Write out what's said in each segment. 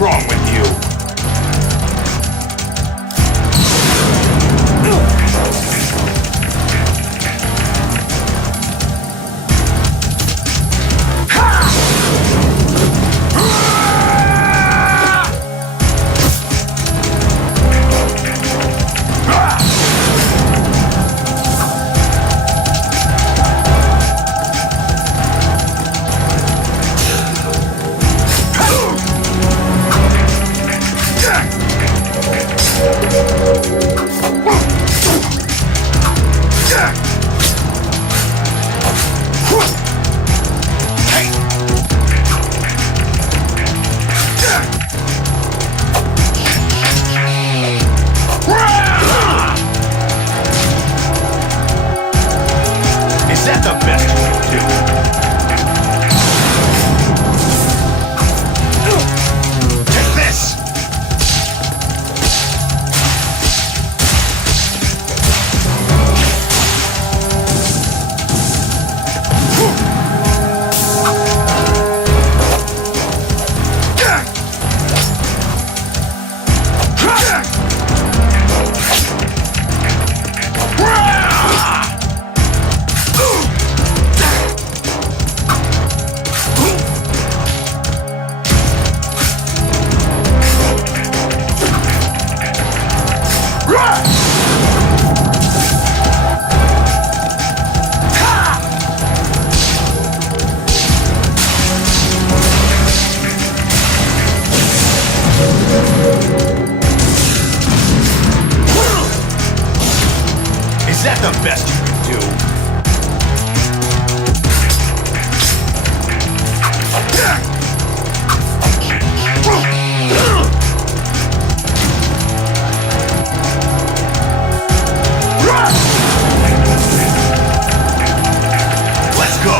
wrong with you? Is that the best you can do? Take this! Is that the best you can do? Let's go!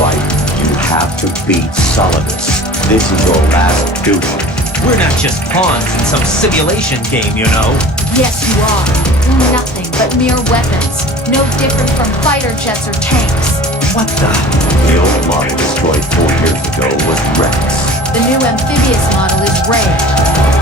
Right, you have to beat Solidus. This is your last duty. We're not just pawns in some simulation game, you know. Yes, you are. You're nothing but mere weapons. No different from fighter jets or tanks. What the? The old model destroyed 4 years ago was Rex. The new amphibious model is Ray.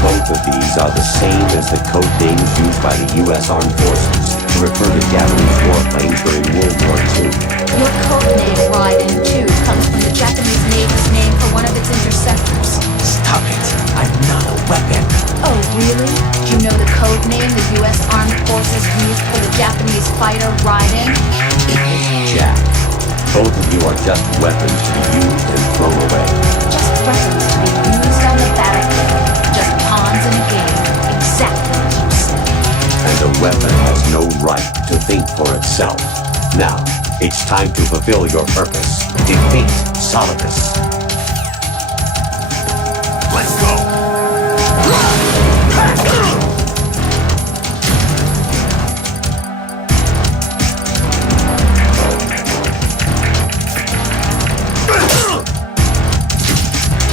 Both of these are the same as the code names used by the U.S. Armed Forces to refer to Japanese warplanes during World War II. Your code name, Raiden 2, comes from the Japanese Navy's name for one of its interceptors. Stop it. I'm not a weapon. Oh, really? Do you know the code name the U.S. Armed Forces used for the Japanese fighter Raiden? It is Jack. Both of you are just weapons to be used and thrown away. Just weapons to be used on the battlefield. Just pawns in a game. Exactly what you said. And a weapon has no right to think for itself. Now, it's time to fulfill your purpose. Defeat Solidus. Let's go.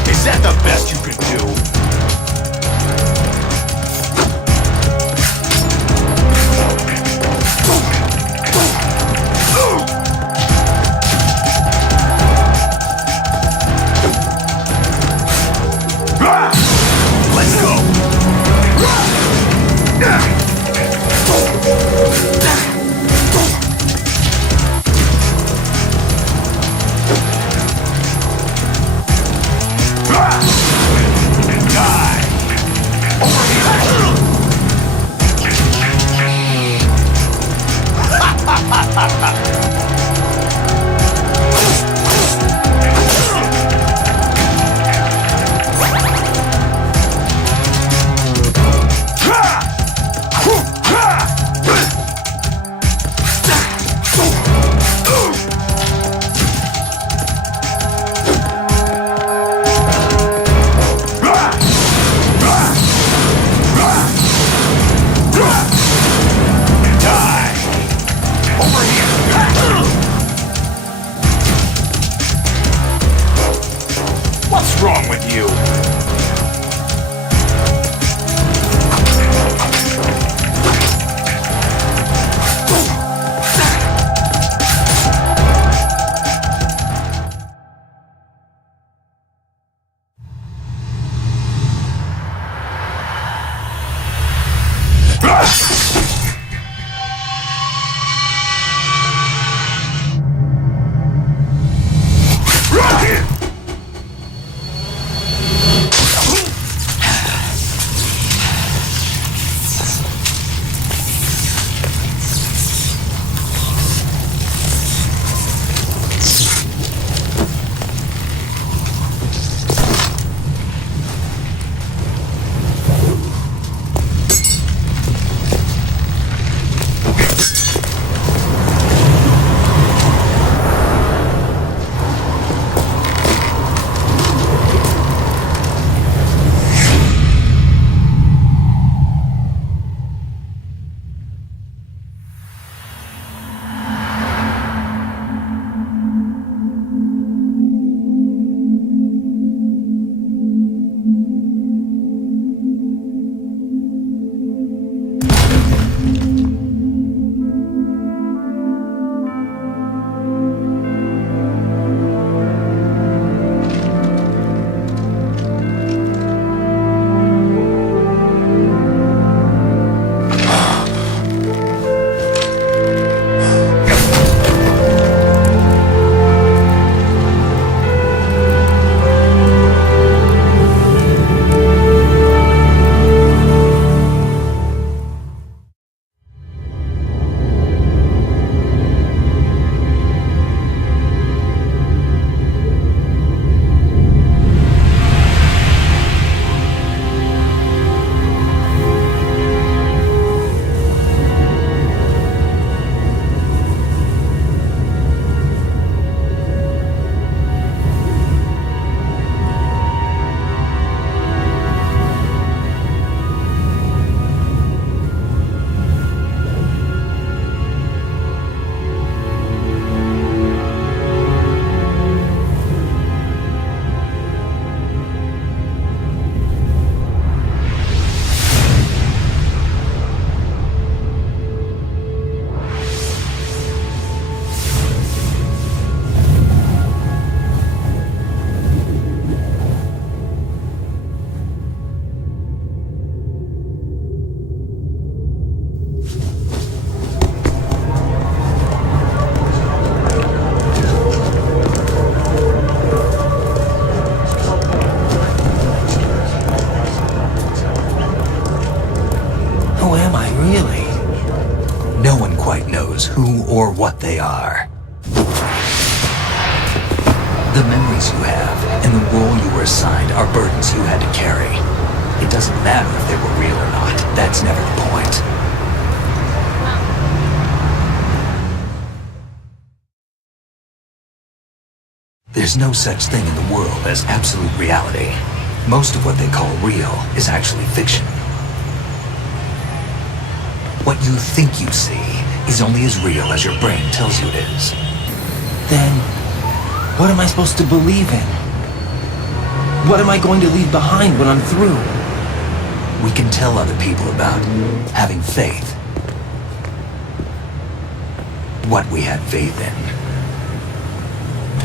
Is that the best you could do? Let's go. What's wrong with you? knows who or what they are. The memories you have and the role you were assigned are burdens you had to carry. It doesn't matter if they were real or not. That's never the point. There's no such thing in the world as absolute reality. Most of what they call real is actually fiction. What you think you see is only as real as your brain tells you it is. Then, what am I supposed to believe in? What am I going to leave behind when I'm through? We can tell other people about having faith. What we had faith in.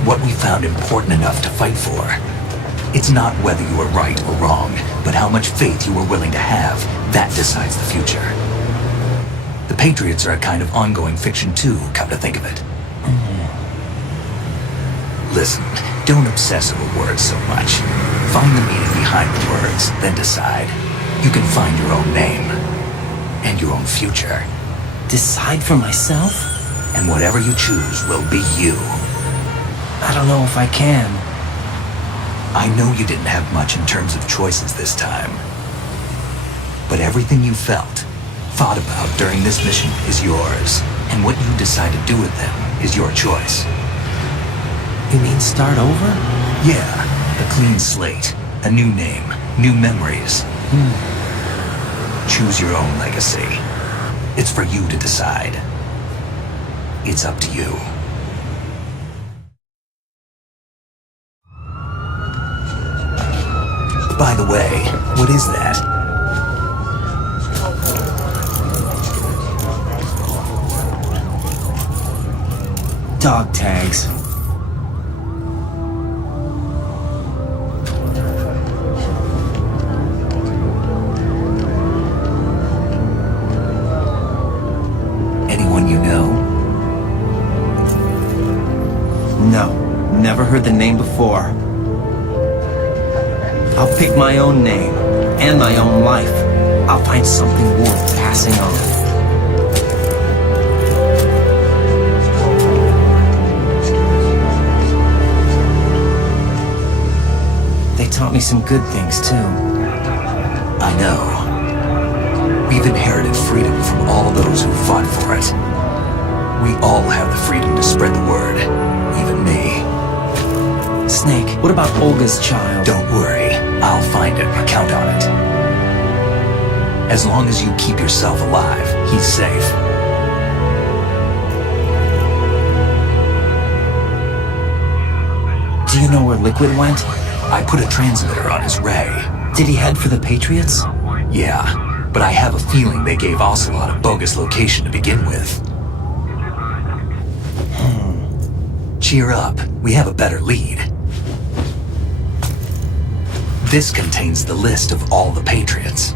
What we found important enough to fight for. It's not whether you were right or wrong, but how much faith you were willing to have. That decides the future. The Patriots are a kind of ongoing fiction too, come to think of it. Listen, don't obsess over words so much. Find the meaning behind the words, then decide. You can find your own name. And your own future. Decide for myself? And whatever you choose will be you. I don't know if I can. I know you didn't have much in terms of choices this time. But everything you felt, thought about during this mission is yours. And what you decide to do with them is your choice. You mean start over? Yeah, a clean slate, a new name, new memories. Choose your own legacy. It's for you to decide. It's up to you. By the way, what is that? Dog tags. Anyone you know? No, never heard the name before. I'll pick my own name, and my own life. I'll find something worth passing on. They taught me some good things, too. I know. We've inherited freedom from all those who fought for it. We all have the freedom to spread the word, even me. Snake, what about Olga's child? Don't worry, I'll find him. Count on it. As long as you keep yourself alive, he's safe. Do you know where Liquid went? I put a transmitter on his ray. Did he head for the Patriots? Yeah, but I have a feeling they gave Ocelot a bogus location to begin with. Cheer up, we have a better lead. This contains the list of all the Patriots.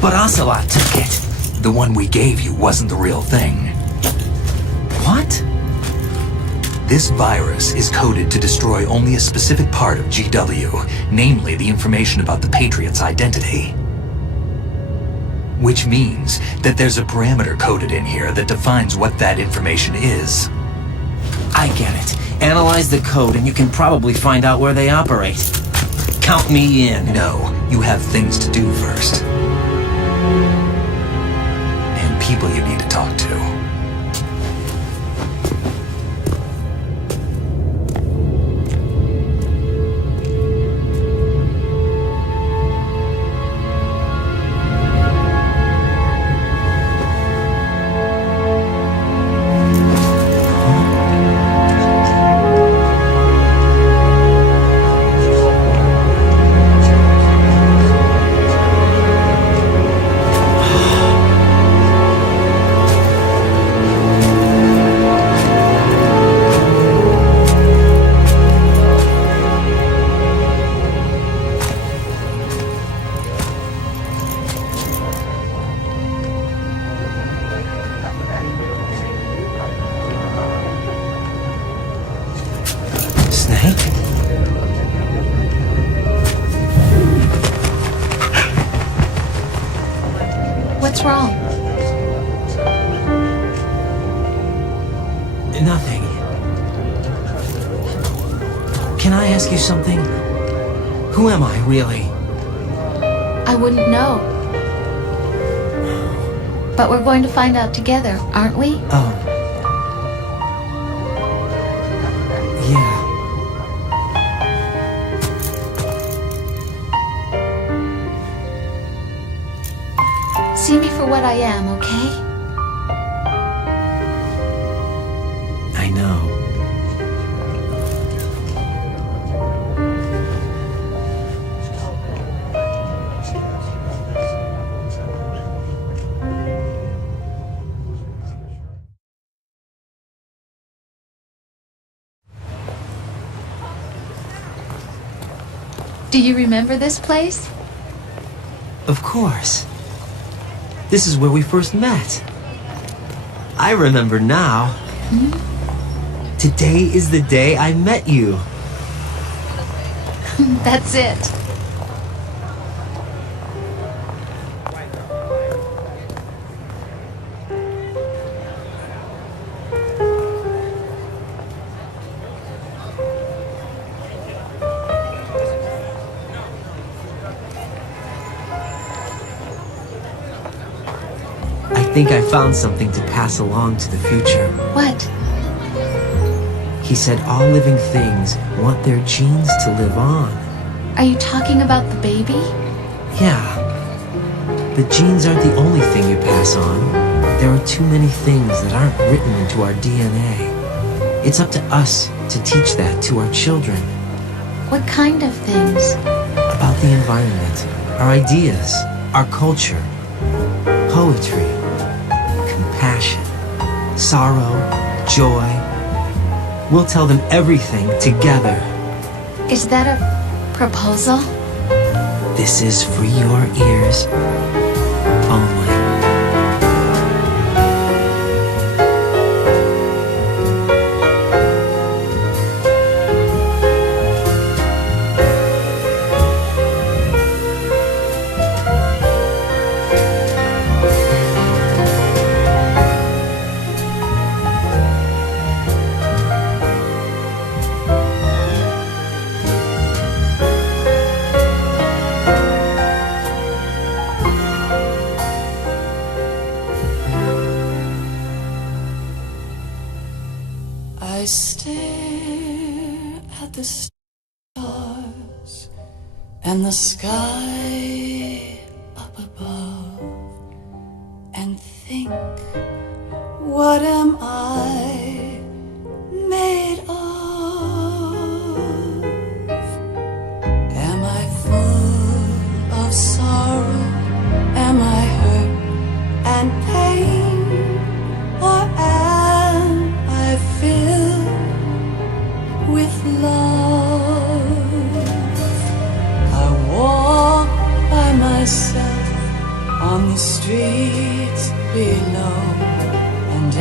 But Ocelot took it. The one we gave you wasn't the real thing. What? This virus is coded to destroy only a specific part of GW, namely the information about the Patriots' identity. Which means that there's a parameter coded in here that defines what that information is. I get it. Analyze the code and you can probably find out where they operate. Count me in. No, you have things to do first. And people you need to talk to. What's wrong? Nothing. Can I ask you something? Who am I, really? I wouldn't know. But we're going to find out together, aren't we? Oh. Yeah. See me for what I am, okay? I know. Do you remember this place? Of course. This is where we first met. I remember now. Today is the day I met you. That's it. I think I found something to pass along to the future. What? He said all living things want their genes to live on. Are you talking about the baby? Yeah. The genes aren't the only thing you pass on. There are too many things that aren't written into our DNA. It's up to us to teach that to our children. What kind of things? About the environment, our ideas, our culture, poetry, compassion, sorrow, joy. We'll tell them everything together. Is that a proposal? This is for your ears only. I stare at the stars and the sky up above and think, what am I made of? Am I full of sorrow? Am I hurt and pain? Or am I filled with love? I walk by myself on the streets below, and I